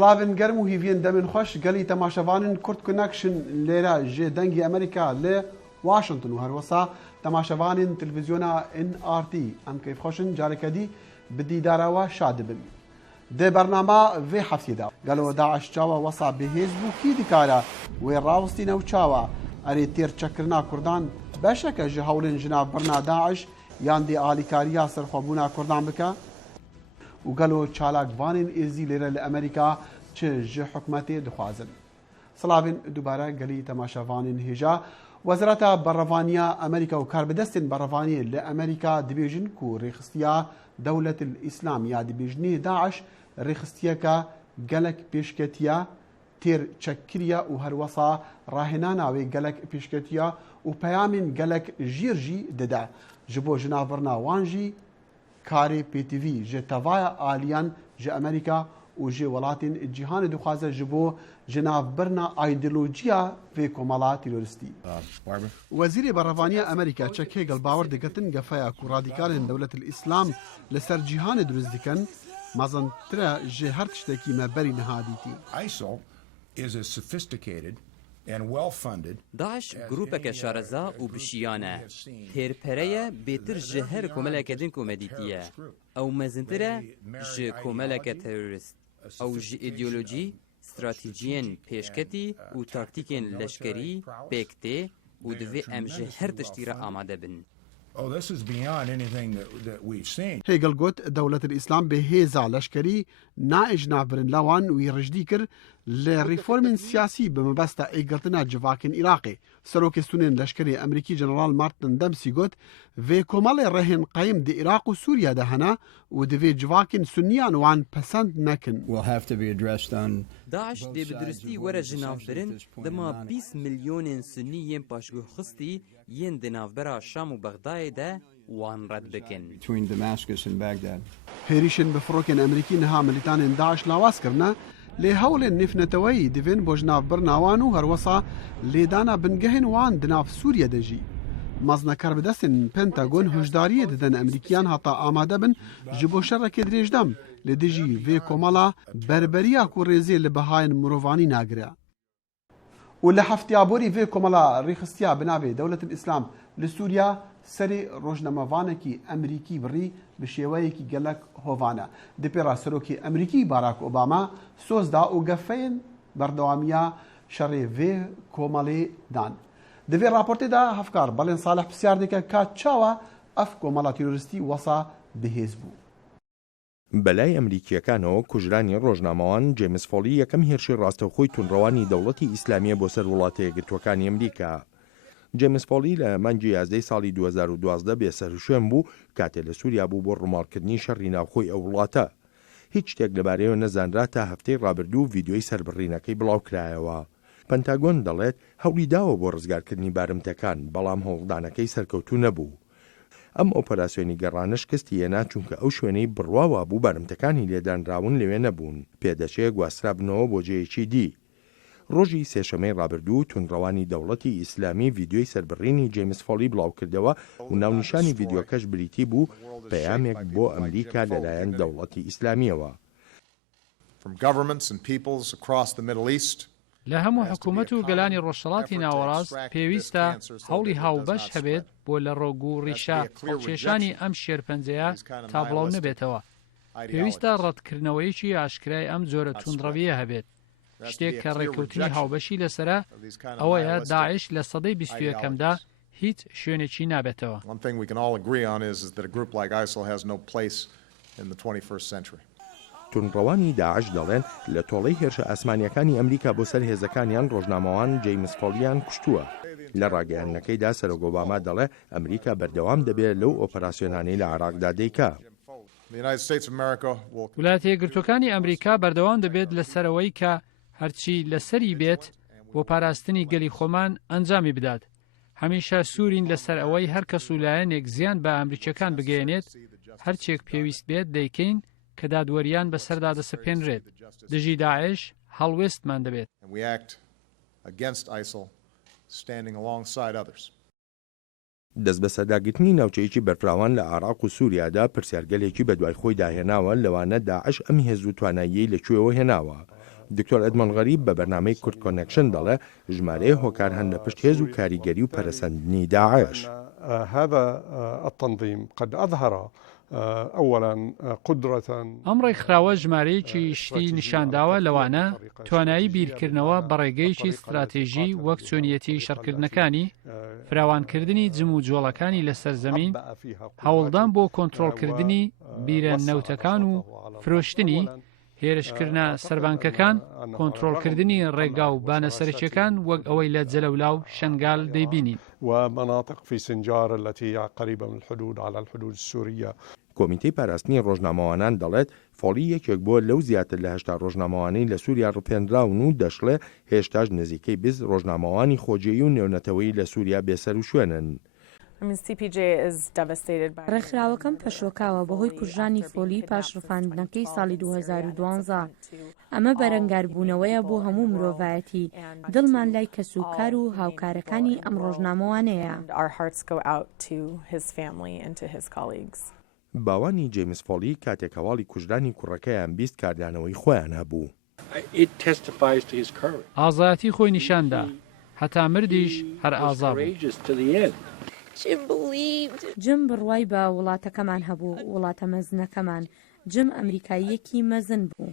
سلاوین گرم و هیوین دمن خوش گلی تماشاوانین کورد کنکشن لیرا جه دنگی امریکا لی واشنطن و هر وسا تماشاوانین تلویزیونا NRT ام کیف خوشن جارکدی بدیدارا و شاد بن ده برنامه و هفته دا قالوا داعش چاوا وصا بهزبو کی دکارا و راوستی نو چاوا اری تیر چکرنا کردان بشک جهولن جناب برنا داعش یان دی آلیکاریا سرخوبونا کردان بکا وقالوا چالاک وانین ازی لیره لامریکا چه جه حکمتی دخوازن سلاوین دوباره گلی تماشاوانین هجا وزارت بروانیا امریکا و کاربدستن بروانی لامریکا دبیجن کو ریخستیا دولة الإسلام یا دبیجنی داعش ریخستیا کا گلک پیشکتیا تیر چکریا و هر وصا راهنانا و گلک پیشکتیا و پیامین گلک جیرجی ددا جبو جنابرنا وانجی کاری پی تی وی جه توایا آلیان جه امریکا و جه ولاتین جهان دخوازه جبو جناب برنا ایدئولوژیا و کمالا تیروریستی وزیر بروانیا امریکا چک هیگل باور دگتن گفایا کو رادیکالن دولت الاسلام لسر جهان دروز دکن مازن ترا جه هر تشتکی مبری نهادیتی ISIL is a sophisticated and well-funded داعش گروپك شارزا و بشيانة تيربرية بيتر جهر كوملكة كوميديتية أو مزنترة ج كوملكة تيرورست أو ج إيديولوجي استراتيجيين بيشكتي و تاكتيكين لشكري بيكتي و دوي أم جهر تشتيرا آماده بن Oh, this is beyond anything that we've seen. هیگل گوت دولت الاسلام به هیزا لشکری نائج نابرن لوان و رجدی کر لریفورم سیاسی بمبستا ایگرتنا جواکن عراقی سروک سونین لشکری امریکی جنرال مارتن دمسی گوت و کمال رهن قیم دی عراق و سوریا دهنا و دوی جواکن سنیان وان پسند نکن داعش دي بدرستي ورا جنافبرن دما 20 مليون سنيين باشگو خستي ين دنافبرا شام و بغداد ده وان رد بكن هێریشن بە فڕۆکێن ئەمریکی نەها ملیتانên داعش لاواز کردنا لێ هەوڵێن نفنەتەوەی دەبێن بۆ ژناف بەرناوان و هەروەسا لێدانا بنگەهێن وان دناف سووریا دەژی مازنەکار بدەستن پێنتاگۆن هۆشداریە دەدەن ئەمریکیان هەتا ئامادە بن ji بۆ شەڕێکێ درێژدەم لە دژی vê کۆمەڵا بەربەریە و ڕێزێ لە بەهایەن مرۆڤانی ناگرا و لە هەفتیابۆری vê کۆمەڵا ڕێخستیا بناوێ دەولەت الئیسلام لە سووریا سەری ڕۆژنەمەوانێکی ئەمریکی بڕی بە شێوەیەکی گەلک هۆڤانە دپێرا سەرۆکی ئەمریکی باراک ئۆباما سۆزدا و گەفەیەن بەردەوامیە شەڕێ vê کۆمەڵێ دان دەوێ راپۆرتێدا هەفکار بەڵێن ساڵح پرسیار دەکە کات چاوە ئەف کۆمەڵە تیرۆریستی وەسا بەهێز بوو بەلای ئەمریکیەکانەوە کوژرانی ڕۆژنامەوان جێمس فۆلی یەکەم هێرشی ڕاستەوخۆی تونڕەوانی دەوڵەتی ئیسلامیە بۆ سەر وڵاتە یەکگرتووەکانی ئەمریکا جێمس فۆلی لە مانگی یازدەی ساڵی 2012 بێسەرشوێن بوو کاتێ لە سووریا بوو بۆ ڕووماڵکردنی شەڕی ناوخۆی ئەو وڵاتە هیچ شتێک لەبارەیەوە نەزانرا تا هەفتەی ڕابردوو ڤیدیۆی سەربڕینەکەی بڵاو کرایەوە پەنتاگۆن دەڵێت هەوڵی داوە بۆ ڕزگارکردنی بارمتەکان بەڵام هەوڵدانەکەی سەرکەوتوو نەبوو ئەم ئۆپەراسیۆنی گەڕانە شکستی هێنا چونکە ئەو شوێنەی بڕواوە بوو بارمتەکانی لێدانراون لەوێ نەبوون پێدەچێت گواسترابنەوە بۆ جێیەکی دی ڕۆژی سێشەمەی ڕابردوو تونڕەوانی دەوڵەتی ئیسلامی ڤیدیۆی سەربڕینی جێمس فۆلی بڵاو کردەوە و ناونیشانی ڤیدیۆکەش بریتی بوو پەیامێک بۆ ئەمریکا لەلایەن دەوڵەتی ئیسلامیەوە لە هەموو حکوومەت و گەلانی ڕۆژهەڵاتی ناوەڕاست پێویستە هەوڵی هاوبەش هەبێت بۆ لە ڕۆگ و ڕیشە هەڵکێشانی ئەم شێرپەنجەیە تا بڵاو نەبێتەوە پێویستە ڕەتکردنەوەیەکی ئاشکرای ئەم جۆرە توندڕەویە هەبێت شتێک کە ڕێککەوتنی هاوبەشی لەسرە ئەوەیە داعش لە سەدەی 21ەمدا هیچ شوێنێکی نابێتەوە تونڕەوانی داعش دەڵێن لە تۆڵەی هێرشە ئاسمانیەکانی ئەمریکا بۆ سەر هێزەکانیان ڕۆژنامەوان جەیمس فۆلیان کوشتووە لە ڕاگەیاندنەکەیدا سەرۆک ئۆباما دەڵێ ئەمریکا بەردەوام دەبێت لەو ئۆپەراسیۆنانەی لە عێراقدا دەیکا ویلایەتە یەکگرتووەکانی ئەمریکا بەردەوام دەبێت لەسەرەوەی کە هەرچی لەسەری بێت بۆ پاراستنی گەلی خۆمان ئەنجامی بدات هەمیشە سوورین لەسەر ئەوەی هەر کەس و لایەنێک زیان بە ئەمریکیەکان بگەێنێت هەرچێک پێویست بێت دەیکەین کە دادوەریان بەسەردا دەسەپێنرێت دژی داعش هەڵوێستمان دەبێت دەست بە سەرداگرتنی ناوچەیەکی بەرفراوان لە عێراق و سووریادا پرسیارگەلێکی بە دوای خۆی داهێناوە لەوانە داعش ئەم هێز و تواناییەی لەکوێوە هێناوە دکتۆر ئەدمان غەریب بە بەرنامەی کورد کۆنێکشن دەڵێ ژمارەیە هۆکار هەن لە پشت هێز و کاریگەری و پەرەسەندنی داعش. هذا التنظيم قد أظهر أولا قدرة ئەم ڕێکخراوە ژمارەیەکی شتی نیشانداوە لەوانە توانایی بیرکردنەوە بە ڕێگەیەکی استراتێژی وەک چۆنیەتی شەڕکردنەکانی فراوانکردنی جم و جۆڵەکانی لەسەر زەمین، هەوڵدان بۆ کۆنتڕۆڵکردنی بیرە نەوتەکان و فرۆشتنی، هێرشکردنە سەربانکەکان، کۆنتڕۆڵکردنی ڕێگا و بانەسەرچیەکان وەک ئەوەی لە جەلەولاو شەنگال دەیبینین. ومناطق في سنجار التي قريبة من الحدود على الحدود السورية. کۆمیتەی پاراستنی ڕۆژنامەوانان دەڵێت فۆڵی یەکێک بۆ لەو زیاتر لە 80 ڕۆژنامەوانەی لە سووریا ڕپێنراون و دەشڵێ هێشتاش نزیکەی 20 ڕۆژنامەوانی خۆجێی و نێونەتەوەی لە سووریا بێسەر و شوێنن. ڕێکخراوەکەم پەشۆکاوە بەهۆی کوژرانی فۆلی پاش ڕفاندنەکەی ساڵی 2012. ئەمە بەرەنگاربوونەوەیە بۆ هەموو مرۆڤایەتی، دڵمان لای کەسوکار و هاوکارەکانی ئەم ڕۆژنامەوانەیە. باوانی جیمس فۆلی کاتێک هەواڵی کوژرانی کوڕەکەیان بیست کاردانەوەی خۆیان هەبوو. ئازایەتی خۆی نیشاندا، هەتا مردیش هەر ئازا بوو. جم بڕوای بە وڵاتەکەمان هەبوو، وڵاتە مەزنەکەمان. جم ئەمریکاییەکی مەزن بوو.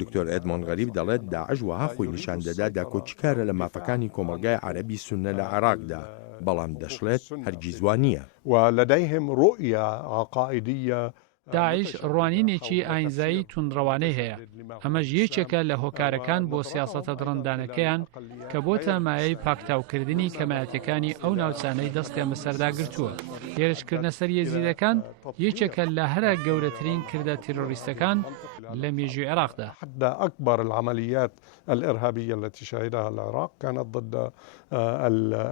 دکتۆر ئەدمان غەریب دەڵێت داعش وەها خۆی نیشان دەدا داکۆچیکارە لە مافەکانی کۆمەلگای عەرەبی سوننە لە عێراقدا، بەڵام دەشڵێت هەرگیز وان نییە. ولديهم رؤية عقائدية. داعش ڕوانینێکی ئاینزایی توندڕەوانەی هەیە. ئەمەش یەکێکە لە هۆکارەکان بۆ سیاسەتە دڕندانەکەیان کە بۆتە مایەی پاکتاوکردنی کەمایەتەکانی ئەو ناوچانەی دەستیان بەسەردا گرتووە. هێرشکردنە سەر یەزیدەکان یەکێکە لە هەرە گەورەترین کردە تیرۆریستەکان لە مێژووی عێراقدا. حتى أكبر العمليات الإرهابية التي شهدها العراق كانت ضد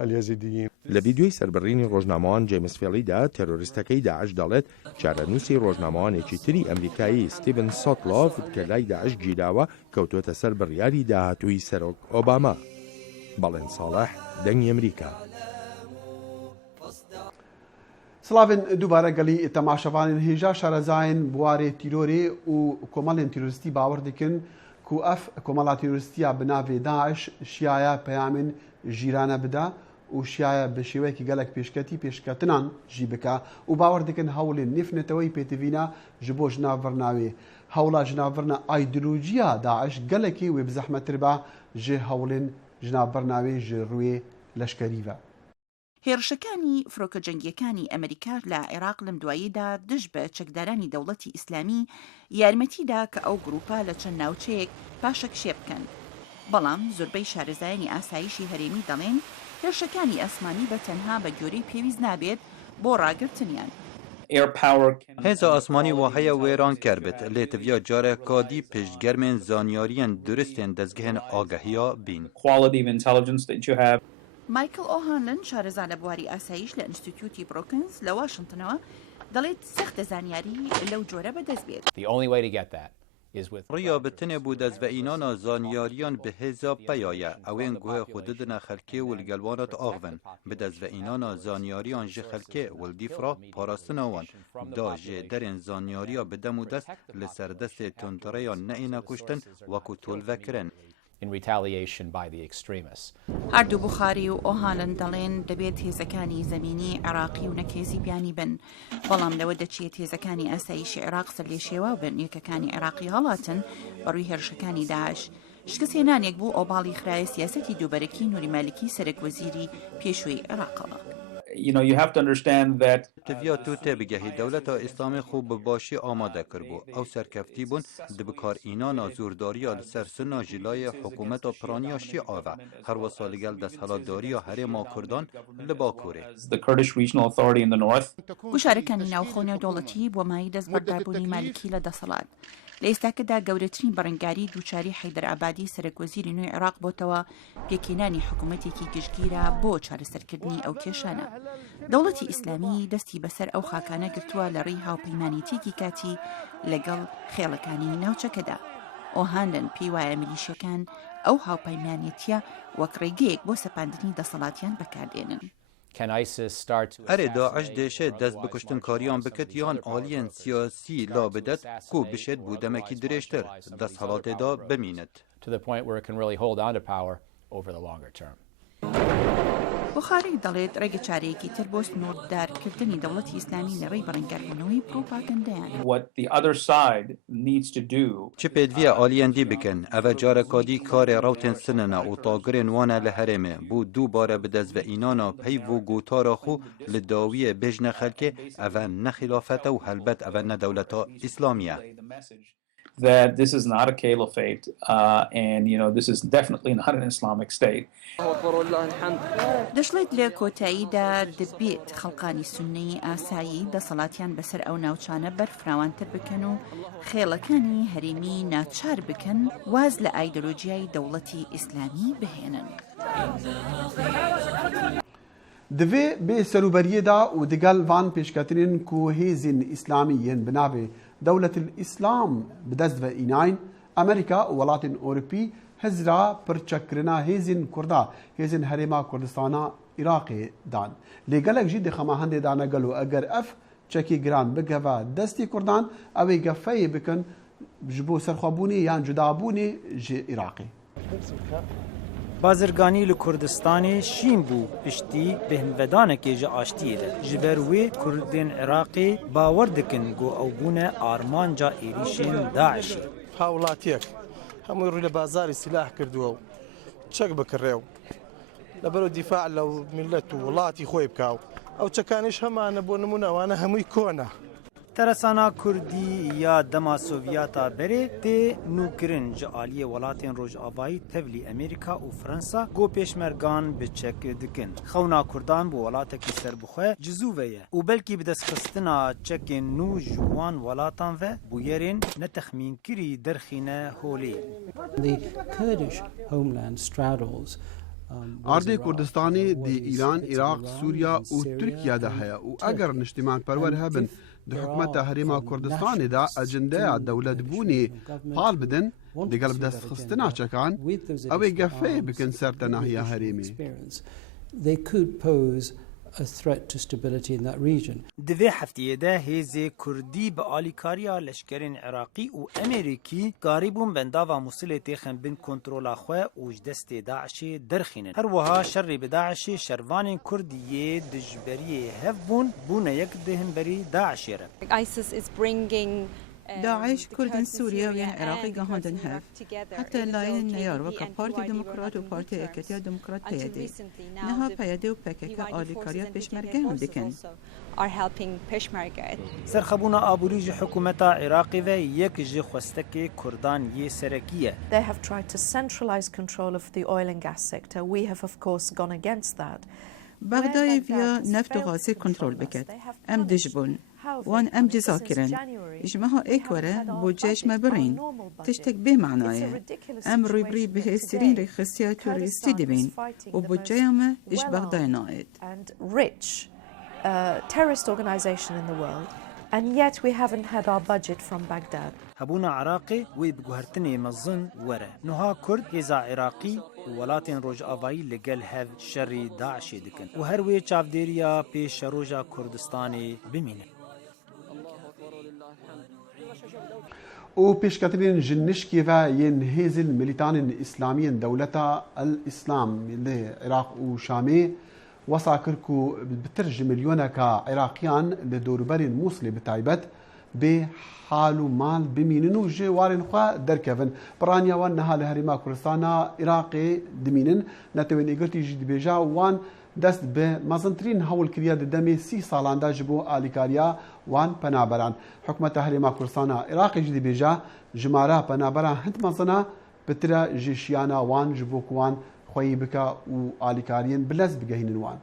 اليزيديين. لە ڤیدیۆی سەربڕینی ڕۆژنامەوان جیمس فێڵیدا تێرۆریستەکەی داعش دەڵێت چارەنووسی ڕۆژنامەوانێکی تری ئەمریکایی ستیڤن سۆتلۆف کە لای داعش گیراوە کەوتۆتە سەر بڕیاری داهاتووی سەرۆک ئۆباما. بەڵێن ساڵح دەنگی ئەمریکا. سلاڤن دووبارە گەلی تەماشەوانین هێژا شارەزایین بوارێ تیرۆرێ و کۆمەڵێن تیرۆریستی باوەڕ دەکەن کو ئەف کۆمەڵا تیرۆریستیە بناوێ داعش شیایە پەیامن ژیرانە بدا و شیایە بە شێوەیەکی گەلک پێشکەتی پێشکەتنان ژی بکە و باوەڕ دەکەن هەوڵێن نفنێتەوەی پێتڤینە ji بۆ ژناڤڕناوێ هەوڵا ژناڤڕنە ئایدۆلۆژیە داعش گەلێکی وێ بزەحمەتر بە ji هەوڵێن ژناڤڕناوێ ji ڕوێ لەشکەریڤە. هێرشەکانی فڕۆکە جەنگیەکانی ئەمریکا لە عێراق لەم دواییدا دژ بە چەکدارانی دەوڵەتی ئیسلامی یارمەتیدا کە ئەو گروپە لە چەند ناوچەیەک پاشەک شێ بکەن. بەڵام زۆربەی شارەزایانی ئاسایشی هەرێمی دەڵێن هێرشەکانی ئەسمانی بە تەنها بە گوێرەی پێویست نابێت بۆ ڕاگرتنیان. هێزە ئاسمانی وهەیە وێران کردبێت لێتڤیا جارێکادی پشتگەرمێن زانیاریان درستێن دەستگەهێن ئاگەهیا بین. مایکل ئۆهانلن شارەزا لە بواری ئاسایش لە ئینستیتیوتی بروکنز لە واشنگتنەوە دەڵێت سەختە زانیاری لەو جۆرە بەدەست بێت. ڕیا بتنێ بوو دەستڤەئینانە زانیاریان بە هێزا پەیایە ئەوێن گوهە خوددنە خەلکێ ولگەلوانت ئاغڤن بە دەستڤەئینانە زانیاریان ژە خەلکێ ولدیفرا پاراستنەوان دا ژێ دەرێن زانیاریە بدەم و دەست لە سەردەستێ تونتڕەیان نەئینە کوشتن وەکو تۆلڤەکردن. هەردوو بوخاری و ئۆهانلن دەڵێن دەبێت هێزەکانی زەمینی عێراقی و نەکێزی بیانی بن، بەڵام لەوە دەچێت هێزەکانی ئاسایشی عێراق سەر لێ شێوا بن یەکەکانی عێراقی هەڵاتن بەڕووی هێرشەکانی داعش. شکستهێنانێک بوو ئۆباڵی خرایە سیاسەتی دووبەرەکی نوری مالکی سەرۆکوەزیری پێشووی عێراقەوە. تڤیا تو تێبگەهی دەولەتە ئیسلامی خوب بباشی ئامادە کردبوو ئەو سەرکەفتی بوون دبکارئینانا زورداریە لەسەر سنا ژیلای حکوومەتە پرانیا شیعاوە هەروەسا لەگەڵ دەستهەڵاتداریە هەرێما کوردان لە باکوورێ. گوشارەکانی ناوخۆ نێودەوڵەتی بۆ مای دەستبەرداربوونی مالکی لە دەسەڵات. لە ئێستاکەدا گەورەترین بەڕێنگاری دووچاری حەیدەر ئابادی سەرۆکوەزیری نوێی عێراق بۆتەوە پێکهێنانی حکوومەتێکی گشتگیرە بۆ چارەسەرکردنی ئەو کێشانە. دەوڵەتی ئیسلامی دەستی بەسەر ئەو خاکانە گرتووە لە ڕێی هاوپەیمانیتێکی کاتی لەگەڵ خێڵەکانی ناوچەکەدا. ئۆهانلن پێی وایە میلیشیەکان ئەو هاوپەیمانیتیە وەک ڕێگەیەک بۆ سەپاندنی دەسەڵاتیان بەکاردێنن. اره داعش دیشه دست بکشتن کاریان بکت یان آلین سیاسی لا بدت کو بشد بودمکی درشتر دست حالات دا بمینت. بخاری دەڵێت ڕێگە چارەیەکی تر بۆ سنووردارکردنی دەوڵەتی ئیسلامی لەڕێی بەڕێنگاربوونەوەی پرۆپاگەندەیان. چه پێدویە ئالیان دی بکەن ئەvە جارەکادی کارێ ڕوتێن سنەنە و تاگرێن وانە لە هەرێمێ بوو دووبارە بدەست بە ئینانە پەیڤ و گوتارە خو لە داویە بێژنە خەلکێ ئەvە نەخلافەتە و هەلبەت ئەvە نەدەولەتە ئیسلامیە. That this is not a caliphate, and this is definitely not an Islamic state. دەشڵێت لە کۆتاییدا دەبێت خەڵقانی سوننی ئاسایی دەسەڵاتیان بەسەر ئەو ناوچانە بەرفراوانتر بکەن و خێڵەکانی هەرێمی ناچار بکەن واز لە ئایدۆلۆژیای دەوڵەتی ئیسلامی بهێنن. divê bê serûberiyê da û digel van pêşketinên ku hêzên îslamî yên binavê Dewletil Îslam bi dest ve înayîn, Amerîka û welatên Ewropî hizra pirçekkirina hêzên Kurda, hêzên Herêma Kurdistana Iraqê dan. Lê gelek jî di xemahendê dane gelo eger ev çekî giran bigeve destê Kurdan, ew ê gefeyê bikin ji bo serxwebûnê yan cudabûnê ji Iraqê. بازرگانی ل کردستانی شین بو پشتی بهنودانکی جا آشتیه ده جبر وی کردین عراقی باور دکن گو او بونه آرمان جا ایریشین داعشی هاولاتیک همو روی بازاری سلاح کردو چک بکریو لبرو دفاع لو ملت و ولاتی خوی بکاو او چکانش همان بو نمونه وانا هموی کونه ترسانا کردی یا دما سوویاتا بره تی نوکرن جعالی ولاتین روج آبایی تولی امریکا و فرانسا گو پیشمرگان بچک دکن خونا کردان بو ولاتکی سربخواه جزوویه و بلکی بدست خستنا چک نو جوان ولاتان و بویرین نتخمین کری درخینه هولی. The Kurdish homeland straddles Ardê Kurdistanê di Îran, Iraq, Sûriya û Tirkiye de heye û eger niştimanperwer hebin di hikûmeta Herêma Kurdistanê de ecendeya dewletbûnê pal bidin digel bi destxistina çekan ew ê gefeyê bikin ser tenahiya herêmê. They could pose a threat to stability in that region. دوی هفته ده هیزه کردی به آلیکاریا لشکرین عراقی و امریکی قریبون بنداوا موصل تیخن بین کنترول خواه و دست داعش درخینن. هر وها شر به داعش شروان کردی دجبری هفبون بون یک دهن بری داعش را. ISIS is bringing داعش كردن سوريا وين عراقي جهادن هاف حتى لاين النيار وكا بارتي ديمقراط و بارتي اكتيا ديمقراط بيدي نها بيدي و بككا آليكاريات بشمرگهم دكن سرخبونا آبوریج حکومت عراقی و یک جه خواستک کردان یه سرکیه. They have tried to centralize control of the oil and gas sector. We have of course gone against that. بغداد فيها نفط وغاز كنترول بكت ام دجبون وان ام جزاكرن اجمعها اكورة بوجيش ما برين تشتك به معنايا ام ريبري به سيرين ريخسيات وريستي دبين وبوجيهم اج بغداد نايد and rich terrorist organization in the world and yet we haven't had our budget from Baghdad. هبونا عراقي ويبقهرتني مظن ورا نها كرد إذا عراقي ولاتين روج آوایی لگل هف شری داعشی دکن و هر وی چافدیریا پیش روجا کردستانی بمینه. و پێشکەترین ژنشکیڤە یên hêzên militanên îslamiyên dewleta el-Îslam li Iraq û Şamê wesa kir ku bi tir ji milyoneka Iraqiyan li dûrberên Mosulê bi taybet bê hal û mal bimînin û ji warên xwe derkevin. Piraniya wan niha li Herêma Kurdistana Iraqê dimînin, netewên êgirtî jî dibêje wan dest bi mezintirîn hewlkiriya di demê 30 salan de ji bo alîkariya wan penaberan. Hikûmeta Herêma Kurdistana Iraqê jî dibêje jimara penaberan hind mezin bi tire ji şiyana wan ji bo ku wan xweyî bike û alîkariyên bilez bigehînin wan.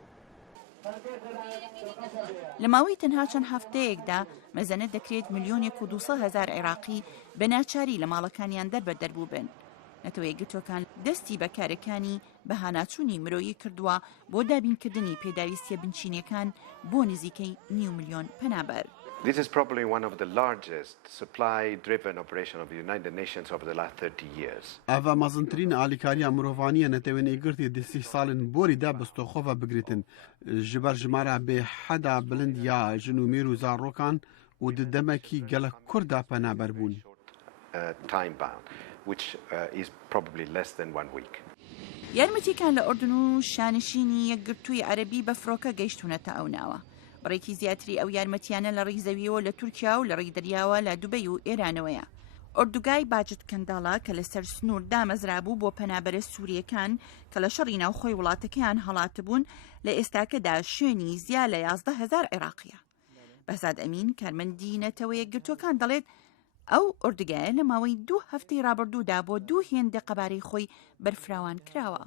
لەماوەی تەنها چەند هەفتەیەکدا مەزەنە دەکرێت 1,200,000 عێراقی بە ناچاری لە ماڵەکانیان دەربەدەر بوو بن. نەتەوەی گرتوەکان دەستی بەکارەکانی بەهاناچوونی مرۆیی کردووە بۆ دابینکردنی پێداویستیە بنچینیەکان بۆ نزیکەی 500,000 پەنابەر. This is probably one of the largest supply-driven operations of the United Nations over the last 30 years. Ava mazantrin alikaria murovaniya netewin igirti disi salin bori da bistokhofa bigritin. Jibar jmara be hada blind ya jnumiru zarokan u didamaki gala kurda pana barbun. Time bound, which is probably less than 1 week. یارمەتی کان لە ئوردن و شانشینی یەکگرتووی عەرەبی بە فڕۆکە گەیشتونەتە ئەو ناوە. بڕێکی زیاتری ئەو یارمەتیانە لە ڕێی زەویەوە لە تورکیا و لە ڕێی دەریاوە لە دوبەی و ئێرانەوەیە. ئۆردوگای باجت کەنداڵە کە لەسەر سنوور دامەزرابوو بۆ پەنابەرە سووریەکان کە لە شەڕی ناوخۆی وڵاتەکەیان هەڵاتبوون لە ئێستاکەدا شوێنی زیا لە 11,000 عێراقیە. بەزاد ئەمین کارمەندی نەتەوە یەکگرتوەکان دەڵێت ئەو ئۆردوگایە لە ماوەی 2 هەفتەی ڕابردوودا بۆ 2 هێندە قەبارەی خۆی بەرفراوان کراوە.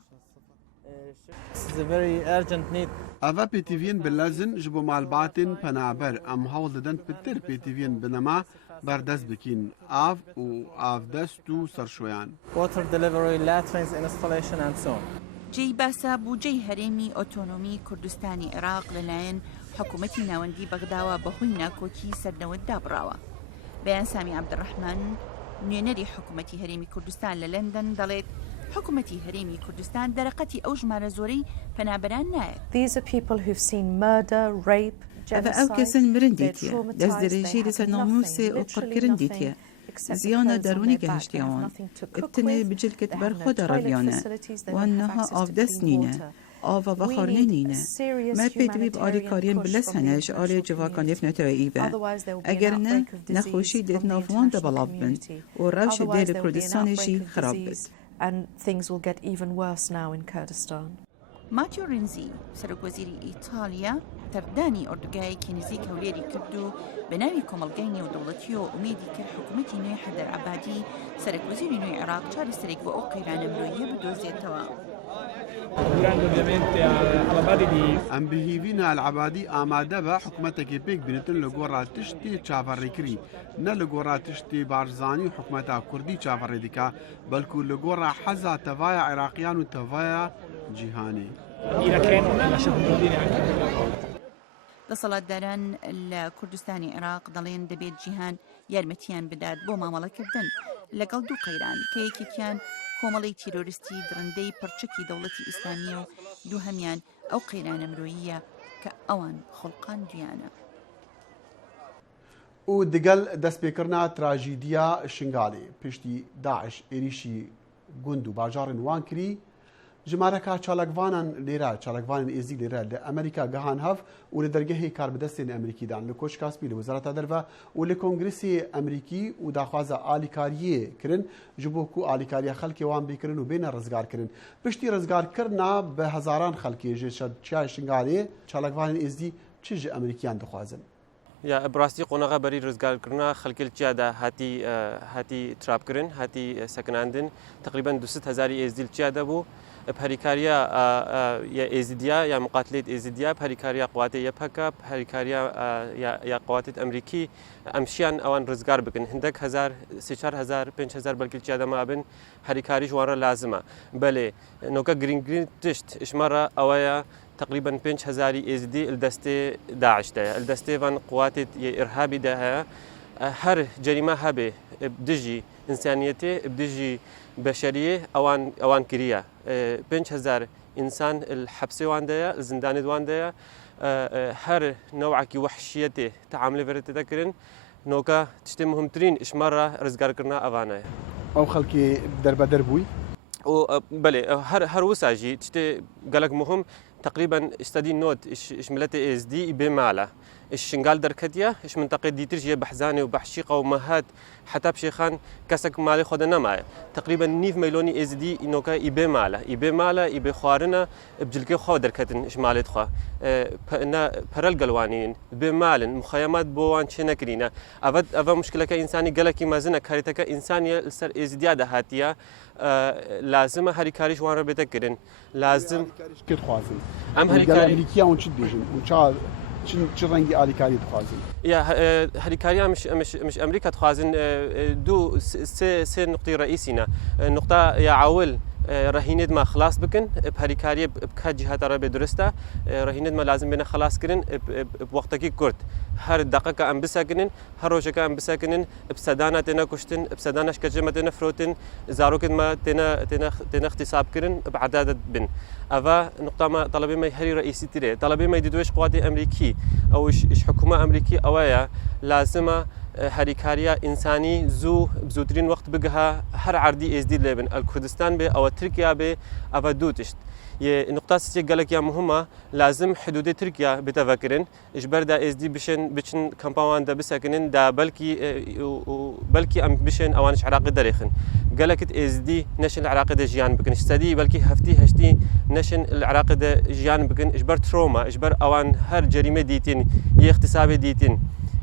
Ava PTV'nin belazin ji bo malbatên penaber em hewl didin pitir PTV'nin binema berdest bikin av û avdest û serşoyan. Water delivery, latrines installation and so on. جێی باسە بوجەی هەرێمی ئۆتۆنۆمی کوردستانی عێراق لەلایەن حکوومەتی ناوەندی بەغداوە بەهۆی ناکۆکی سەردەوت دابڕاوە. بەیان سامی عەبدڕەحمان نوێنەری حکوومەتی هەرێمی کوردستان لە لەندەن دەڵێت حکوومەتی هەرێمی کوردستان دەرەقەتی ئەو ژمارە زۆرەی پەنابەران نایەت. ئەvە ئەو کەسن مرن دیتیە دەست دەرێژی لەسەر ناموسێ و قڕکردن دیتیە زیانە دەرونی گەهشتیاوان ابتنێ بجلکت بەر خۆدا ڕەویانە وانەها ئاودەست نینە ئاوا بەخارنێ نینە مە پێدوی بە ئالیکاریان بلەس هەنەش ئالێ جڤاکانێف نەتەوە ئیبە ئەگەر نە نەخۆشی دێت ناوان دەبەڵاب بن و ڕەوشی دێ لە کوردستانیشی خراپ بێت. ماتیۆ رینزی سەرۆکوەزیری ئیتالیا تەردانی ئۆردوگایەکی نزیک هەولێری کرد و بە ناوی کۆمەڵگەی نێودەوڵەتی و ئومێدی کرد حکوومەتی نوێی حەدەر عەبادی سەرۆکوەزیری نوێی عێراق چارەسەرێک بۆ ئەو قەیرانە مرۆییە بدۆزێتەوە. ئەم بهیڤینە العەبادی ئامادە بە حکوومەتێکی پێک بنێتن لە گۆڕا تشتی چاوەڕێکردی نە لە گۆڕا تشتی بارزانی و حکوومەتا کوردی چاوەڕێ دیکە بەڵکو لە گۆڕا حەزا تەڤایە عێراقیان و تەڤایە جیهانی. دەسەڵاتداران لە کوردستانی عێراق دەڵێن دەبێت جیهان یارمەتیان بدات بۆ مامەڵەکردن لەگەڵ 2 قەیران کە یەکێکیان کۆمەڵی تیرۆریستی درندەی پڕچەکی دەوڵەتی ئیسلامیە و دووهەمیان ئەو قەیرانە مرۆییە کە ئەوان خۆڵقان دویانە. و دگەل دەستپێکردنا تراژیدیا شنگالێ پشتی داعش عێریشی گوند و باژارên wan kirî ژمارەکە چالاکوانان لێرە چالاکوانên êzî لێرە لە ئەمریکا گەهان هەف û li dergehê karbidestên Emerîkîdan li Koçkaspî li Wezareta Derve û li Kongresê Emerîkî û daxwaza alîkariyê kirin ji bo ku alîkariya xelkê wan bêkirin û bêne rizgarkirin. Piştî rizgarkirina bi hezaran xelkê ji çiyayê Şingalê çalakvanên êzî çi ji Emerîkiyan dixwazin. یا براستی قۆنەغا بەری ڕزگارکردنا خەلکی چیادا هاتی تراپکردن هاتی سەکناندن تقریبا 200,000 ئێزدیل چیادا بوو پەریکاریە ئێزیدیا یا مقاتلێت ئێزیدیا پەریکاریە قواتێ یەپەکە پەریکاریە یا قواتێت ئەمریکی ئەمشیان ئەوان ڕزگار بکەن هەندێک 5,000 بەلکی چیادا مابن هەریکاری جوانڕە لازمە بەلێ نۆکە گرنگگرین تشت ژمارە ئەوەیە تقريبا 5,000 ازدي الدستي داعش ده الدستي فان قوات ارهابي ده هر جريمه هبه بدجي انسانيتي بدجي بشريه اوان كريه 5,000 انسان الحبسي وانده الزندان وانده هر نوعك وحشيته تعامل فرت تذكرن نوكا تشتي مهمترين اشمره رزقار كرنا افانا او خلكي دربدر بوي و بله هر وساجي تشتي قالك مهم تقريبا استدي نوت اشملته اس دي بماله الشنغال دركتيا اش منطقه ديترجيه بحزانه وبحشيقه ومهات حتى بشيخان كسك مالي خدنا معي تقريبا 9 مليون اس دي انوكا اي ماله اي خوارنا بجلكي خو دركتن اش مالت خو انا برال قلوانين بمال مخيمات بوان شنكرينا افا مشكله كانساني قالك مازنا كاريتك انسانيه السر اس دي هاتيا لازم هريكاريش وان ربتكرن لازم كيف خوازن ام هريكاري امريكيه ونشد بيجن وشا چه رنگی آلیکاری تخوازن؟ یا هریکاریا مش امریکا تخوازن دو سه نقطه رئیسینا نقطه یا عول رهينت ما خلاص بكن بهريكاريه بكات جهات عربيه درسته رهينت ما لازم بنا خلاص كرن بوقتكي كرت هر دقيقه ام بسكنن هر روجه ام بسكنن بسدانه تنا كشتن بسدانه شكجمه تنا فروتن زاروك ما تنا اختصاب كرن بعدد بن افا نقطه ما طلبي ما هري رئيسي تري طلبي ما يدوش قوات امريكي او ايش حكومه امريكي اويا لازمه هريكاريا إنساني بزودرين وقت بقها هر عردي إزديد لبن الكردستان به أو تركيا به أفادوتشت نقطة ستة قالك يا مهمة لازم حدود تركيا بتفكرن إجبار دا إزدي بشن كامباوان دا بسكنن دا بلكي أم بشن أوانش عراق داريخن قالك إزدي نشن العراق دا جيان بكن استدي بلكي هشتي نشن العراق دا جيان بكن إجبار تروما إجبار أوان هر جريمة ديتين اغتصاب ديتين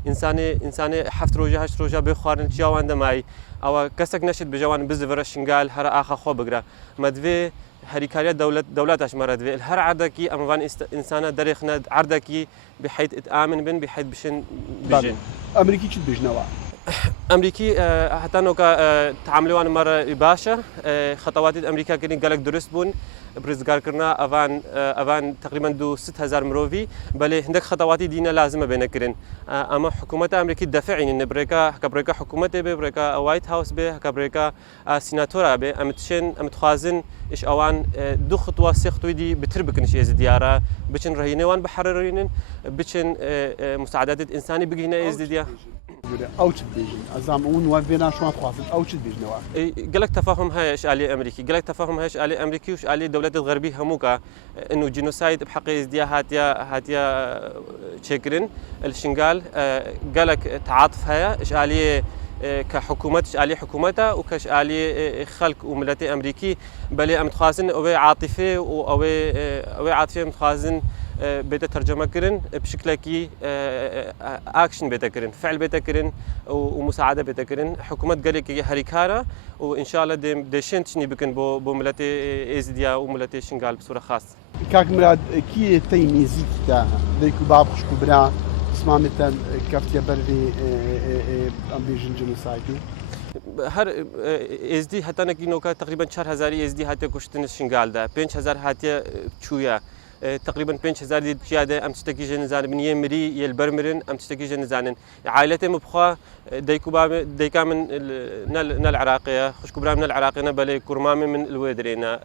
إنسان حفت روجه هشت روجه بخارن جوان دماي أو كسك نشد بجوان بزفر شنقال هر آخا خو بقرا مدفي هريكاريا دولات أشمار دفي الهر عردكي أموان إنسان دريخنا عردكي بحيث اتآمن بن بحيث بشن بجن أمريكي شد بجنوا أمريكي حتى نوكا تعاملوا عن مرة باشا خطوات أمريكا كني قالك درست بون برزقار كرنا أفان تقريبا 6000 مروفي بل هندك خطوات دينا لازمة بينكرن أما حكومة أمريكا دافعين إن بريكا حكومة بريكا وايت هاوس بريكا سيناتورا أمتخازن إيش أوان دو خطوة سي خطوة دي بتربكن شيء زديارة بتشن رهينوان بحررين بتشن مساعدات إنساني بجينا إزديا أو تشد بيجن أزام أون وفينا شو خاصل أو تشد بيجنوا قالك تفاهم هاي إيش عليه أمريكي قالك تفاهم هاي إيش عليه أمريكي وإيش عليه الدولات الغربية هموكا إنه جينوسايد بحق إزديا هاتيا تشكرن الشنغال قالك تعاطف هاي إيش عليه كحكومة إيش عليه حكومتها وكش عليه خلق وملتي أمريكي بل متخازن أو عاطفة أو عاطفة متخازن بيت ترجمة كرن بشكل كي أكشن بيت كرن فعل بيت كرن ومساعدة بيت كرن حكومة قالك هريكارا وإن شاء الله دشين تشني بكن بو ملتي إزديا وملتي شنغال بصورة خاصة. كاك مراد كي تيميزي تا ديكو باب خشكو بنا اسمامتا كافتيا برفي أمبيجن جنوسايدي. هر إزدي حتى نكينوكا تقريبا 4000 إزدي هاتي كشتن الشنغال دا 5000 هاتي تشويا تقريبا 5000 دي جاده ام تشتكي جنزان من يمري يلبرمرن ام تشتكي جنزانن عائلتي مبخا ديكا من العراقيه خش كبرى من العراقينا بل كرمامي من الويدرينا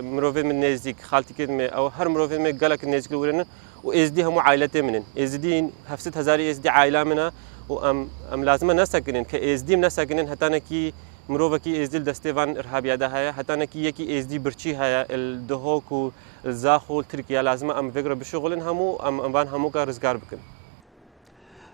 مروفي من نيزيك خالتي كدمه او هر مروفي من قالك نيزيك الورن وازدي هم عائلتي منن ازدي 7000 ازدي عائله منا وام لازم نسكنن كازدي نسكنن حتى نكي مروفكي ازدي دستيفان ارهابيا ده هيا حتى نكي يكي ازدي برشي هيا الدهوك الزاخو تركيا لازم ام فكره بشغلن همو ام وان همو کا رزگار بکن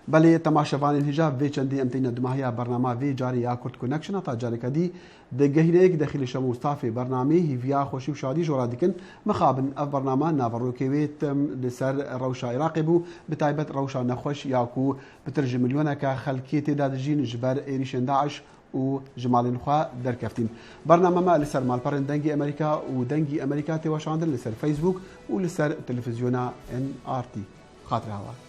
بله تماشاوان الحجاب في چندی امتینا دماهیا برنامه في جاری یا کرد کنکشن تا جاری کدی دگهینه یک داخل شمو صافي برنامه هیویا خوشی و شادی جورا دیکن مخابن اف برنامه نافرو كويت لسر روشا عراقي بو بتايبت روشا نخوش یاکو بترجم مليونه کا خلکیت دادجین جبر ایریشن داعش و جمال الخوا دركفتين برنامج ما لسر مال برن دنجي أمريكا ودنجي أمريكا تواشاندن لسر فيسبوك ولسر تلفزيونا NRT خاطر هوا